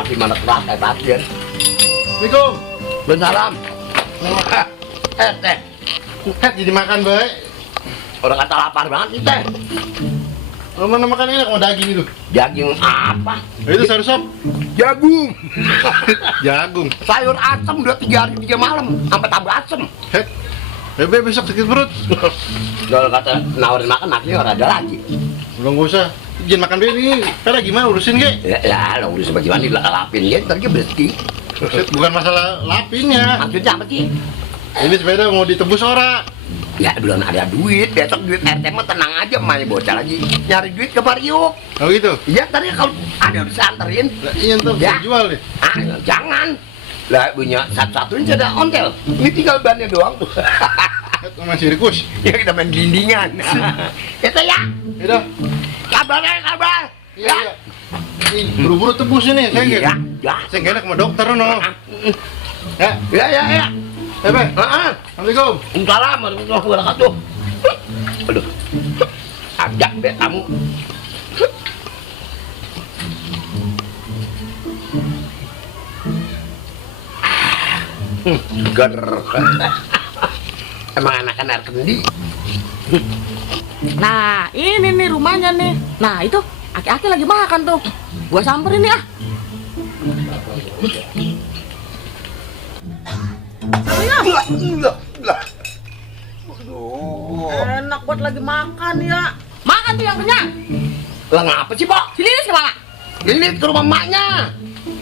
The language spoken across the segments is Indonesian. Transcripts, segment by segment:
masih mana keras kayak pasien. Assalamualaikum. Benaram. Teh. Jadi makan baik. Orang kata lapar banget nih teh. Lu mana makan enak sama daging itu? Daging apa? Itu sayur sop. Jagung. Jagung. Sayur asem udah 3 hari 3 malam sampai tambah asem. Bebe besok sakit perut. Kalau kata nawarin makan makinnya orang ada lagi. Belum gak usah. Jangan makan dulu nih. Karena gimana urusin ge? Ya lo udah sebagaimana dilapin ya, ntar dia berhenti. Bukan masalah lapinnya. Maksudnya apa sih? Ini sepeda mau ditebus ora? Ya belum ada duit, besok duit RT mah tenang aja, emaknya bocah lagi nyari duit ke Mario. Oh gitu? Iya tadi kalau ada udah saya anterin. Nah, iya ntar Ya. jual deh. Ah jangan. Lah punya satu-satunya ada ontel. Ini tinggal bannya doang tuh. Sama sirkus. Ya kita main gelindingan. Itu ya. Udah. Kabar. Iya. Ih, buru-buru tebus ini, saya Iya. nggak. Ya. Saya nggak enak sama dokter no. Ya, Ya. Bebe. Heeh. Assalamualaikum. Salam warahmatullahi wabarakatuh. Aduh. Ajak deh kamu. Segar. Emang anak air kendi. Nah, ini nih rumahnya nih. Nah, itu aki-aki lagi makan tuh. Gua samperin ya. Samperin ya. Enak buat lagi makan ya. Makan tuh yang kenyang. Lah ngapa sih, Pak? Si Lilis kemana? Ini ke rumah emaknya.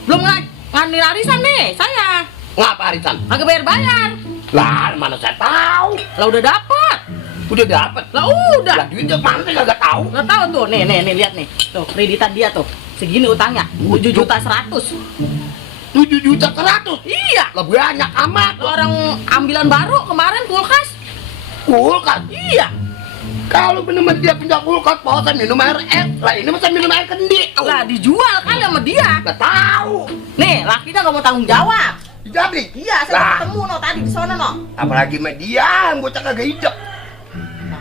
Belum ngambil arisan nih, saya. Ngapa arisan? Kagak bayar-bayar. Lah mana saya tahu. Lah udah dapet. Udah dapat. Lah udah. Lah duitnya mana saya kagak tahu. Nggak tahu tuh, nih lihat nih. Tuh, kreditan dia tuh. Segini utangnya, 7.100.000. 7.100.000. Iya. Lah banyak amat. Lah orang ambilan baru kemarin kulkas. Kulkas. Iya. Kalau bener dia punya kulkas, mau saya minum air es. Lah ini masa minum air kendi. Lah dijual kali sama dia. Nggak tahu. Nih, lakinya nggak mau tanggung jawab. Jadi. Iya, saya Lah. ketemu no tadi di sana no. Apalagi sama dia, yang bocah kagak hidup.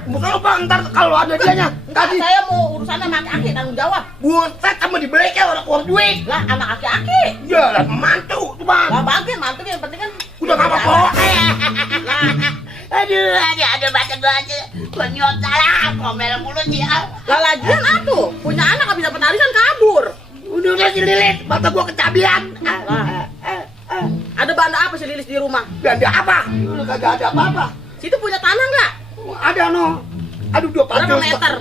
Bukan lupa ntar kalau ada dianya. Enggak, Tadi saya mau urusannya sama aki-aki tanggung jawab. buset sama dibeleknya orang keluar duit. Lah, anak aki-aki. Ya lah mantu tuh bang. Lah bagian mantu yang penting kan. Udah nggak apa-apa. Aduh, baca konyol salah, ngomel mulu sih. Lah lagian atuh, punya anak habis dapat arisan kabur. Udah si Lilis, mata gua kecabian. Lah. Ada banda apa sih Lilis di rumah? Gak ada apa? Udah kagak ada apa-apa. Situ punya tanah nggak? Ada no. Aduh 2 Berapa meter?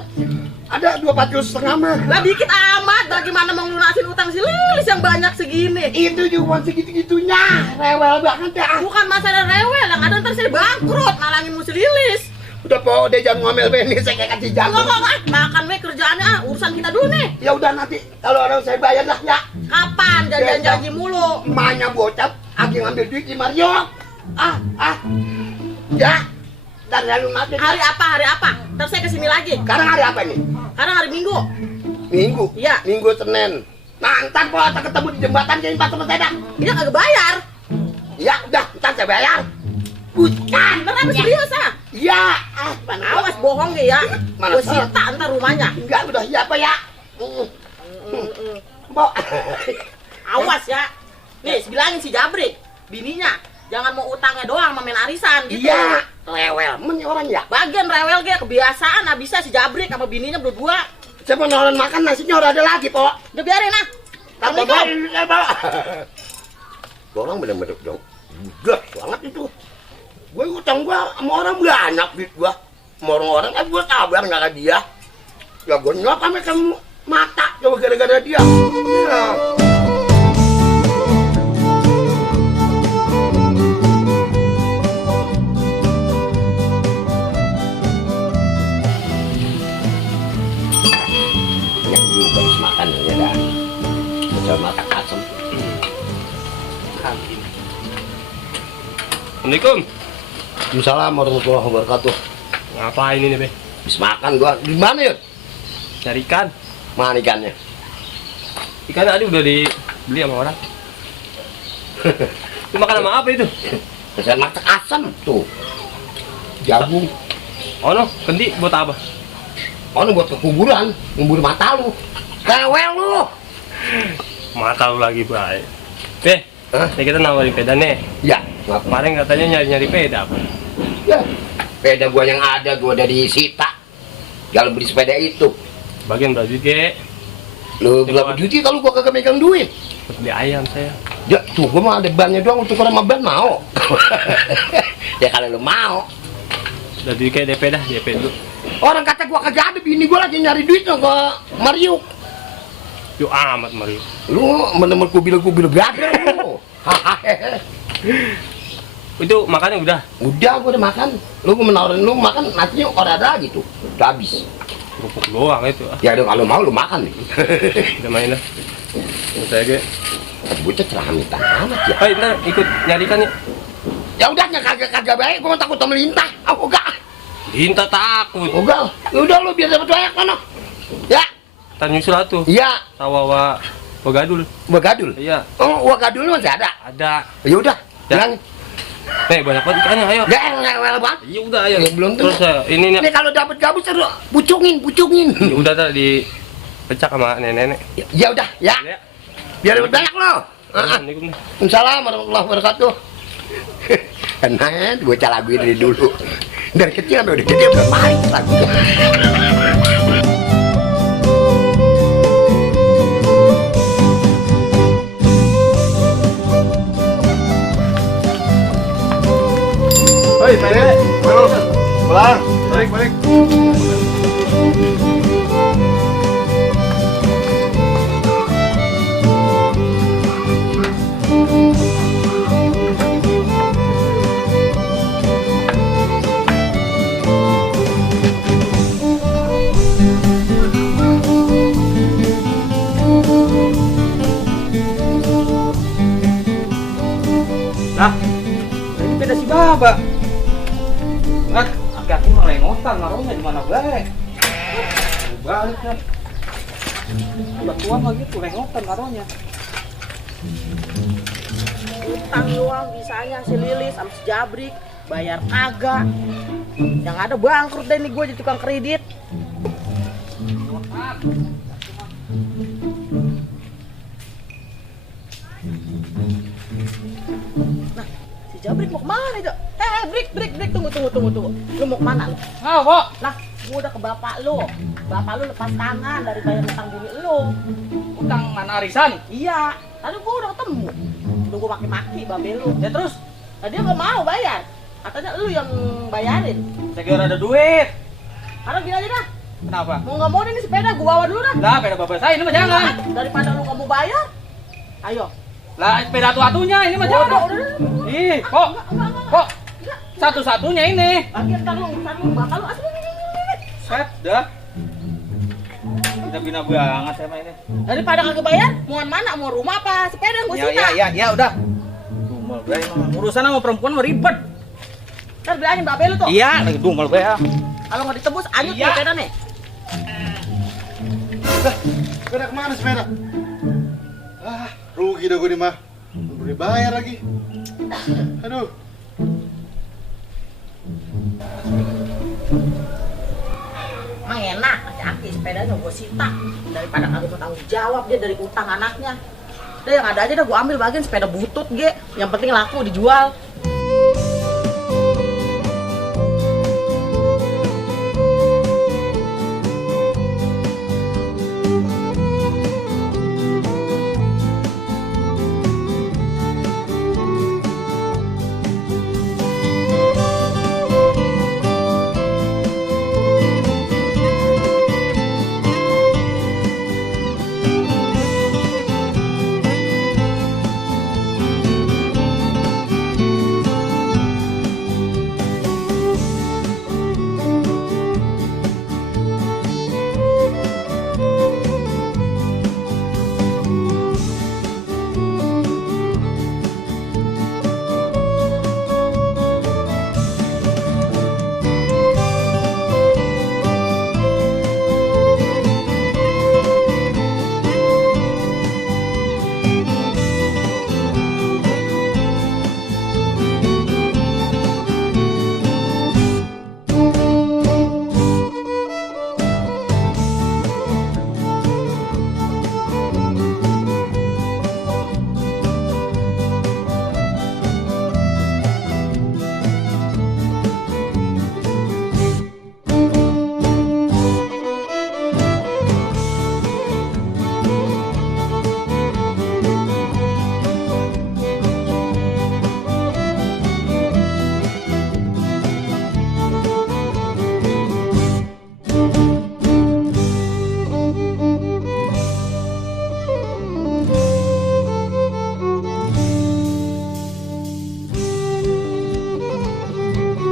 Ada 2,4 mah. Lah dikit amat, bagaimana mau lunasin utang si Lilis yang banyak segini? Itu juga segitu-gitunya. Rewel banget ya. Bukan masalah rewel, yang ada ntar saya bangkrut, nalangin mu si Lilis. Udah po, deh jangan ngomel Benny, saya kayak kasih jago. Enggak, makan we kerjaannya, urusan kita dulu nih. Ya udah nanti kalau orang saya bayar lah ya. Kapan? Janji-janji mulu. Emaknya bocap, lagi ngambil duit di Mario. Ya. Dan lalu mati. Hari apa? Ntar saya kesini lagi. Sekarang hari apa nih? Sekarang hari Minggu. Minggu. Iya. Minggu Senin. Nah, ntar kalau kita ketemu di jembatan jadi pas sama saya. Dia kagak bayar. Ya udah, ntar saya bayar. Bukan. Beneran serius ah? Iya. Mana Awas bohong deh ya. Mana Gue salah. sita ntar rumahnya. Enggak, udah iya apa ya? Mau. Awas ya. Nih, bilangin si Jabrik, bininya. Jangan mau utangnya doang sama main arisan gitu. Iya. Rewel, orang ya. Bagian rewel dia kebiasaan habisnya si Jabrik sama bininya berdua. Saya mau nawarin makan nasinya udah ada lagi, Po. Udah biarin ah. Assalamualaikum. Orang bener-bener dong. Udah banget itu. Gue utang gua sama orang banyak duit gua. Sama orang-orang kan gua sabar nggak kayak dia. Ya gua nyop sampai ke mata coba gara-gara dia. Ya. Yang juga harus makan ya dah. Coba makan asam. Assalamualaikum. Waalaikumsalam warahmatullahi wabarakatuh. Ngapain ini, Be? Habis makan gua. Di mana ya? Cari ikan. Mana ikannya? Ikan tadi udah dibeli sama orang. Lu makan sama apa itu? Saya masak asam tuh. Jagung. Oh no, kendi buat apa? Mana buat ke kuburan, ngubur mata lu. Rewel lu. Mata lu lagi baik. Hah? Nih kita nawarin peda nih. Ya, ngapa? Kemarin katanya nyari-nyari peda. Ya, sepeda gua yang ada gua dari Sita. Jangan beli sepeda itu. Bagian baju ge. Lu berapa duit kalau gua kagak megang duit? Beli ayam saya. Ya, tuh gua mah ada bannya doang untuk orang ban mau. Ya kalau lu mau. Udah duit kayak DP dah, DP dulu. Orang kata gua kagak ada, bini gua lagi nyari duit ke Mario. Yuk amat Mario. Lu bener-bener kubil gagal lu. Itu makannya udah. Udah gua udah makan. Lu gua menawarin lu makan nasinya orang ada gitu. Udah habis. Kerupuk doang itu. Ya udah kalau mau lu makan nih. Udah main dah. Saya ge. Bocah ceramitan amat ya. Hei, ntar ikut nyarikan ya. Ya udah kagak baik, gua takut sama lintah. Enggak. Dinta takut. Enggak. Udah lu biar dapat banyak mana. Ya. Ntar nyusul atuh. Iya. Tawa Wagadul. Wagadul. Iya. Oh, Wagadul masih ada. Ada. Ya udah. Ya. Bilang. Banyak banget ikannya, ayo. Ya, well banget. Iya udah ayo. Ya, belum tuh. Terus ini nih. Ini kalau dapat gabus terus pucungin. Ya udah tadi pecah sama nenek-nenek. Ya udah, ya. Ya. Biar dapat banyak lo. Assalamualaikum. Assalamualaikum warahmatullahi wabarakatuh. Karena gue lagu dari dulu. Dari kecil sampai udah gede udah main lagu. Hei, balik. Pulang. Balik. Nah, ini beda si Baba. Kan, hati-hati melengotan, naruhnya di mana baik. Balik kan. Udah tua mah gitu, lengotan naruhnya. Utang doang bisanya si Lilis sama si Jabrik, bayar kagak. Yang ada bangkrut deh nih gue jadi tukang kredit. Nah, si Jabrik mau kemana itu? Brik, tunggu. Lu mau kemana lu? Ah, kok? Lah, gua udah ke bapak lu. Bapak lu lepas tangan dari bayar utang bini lu. Utang mana arisan? Iya, tadi gua udah ketemu. Udah gua maki-maki babe lu. Ya terus, Nah, dia nggak mau bayar. Katanya lu yang bayarin. saya kira ada duit. Karena gini aja dah. Kenapa? Mau nggak mau nih sepeda gua bawa dulu dah. Lah, beda bapak saya ini mah jangan. Daripada lu nggak mau bayar. Ayo. Lah, sepeda atu-atunya ini mah jangan. Ih, kok? Satu-satunya ini. Lagi ntar lu bapak lu asli. Set, dah. Bina-bina banget sama ini. Daripada kagak bayar, mau mana? Mau rumah apa? Sepeda yang gua sita. Ya, udah. Dumel bae emang urusan sama perempuan mah ribet. Ntar bilangin babe lu tuh. Iya, lagi dumel bae. Kalau nggak ditebus, anyut Iya. nih sepeda nih. Sepeda kemana sepeda? Ah, rugi dah gue nih mah. Belum dibayar lagi. Aduh. Emang enak, hati-hati sepedanya gue sita. Daripada kagak bertanggung jawab dia dari utang anaknya. Udah yang ada aja dah gue ambil bagian sepeda butut ge. Yang penting laku dijual.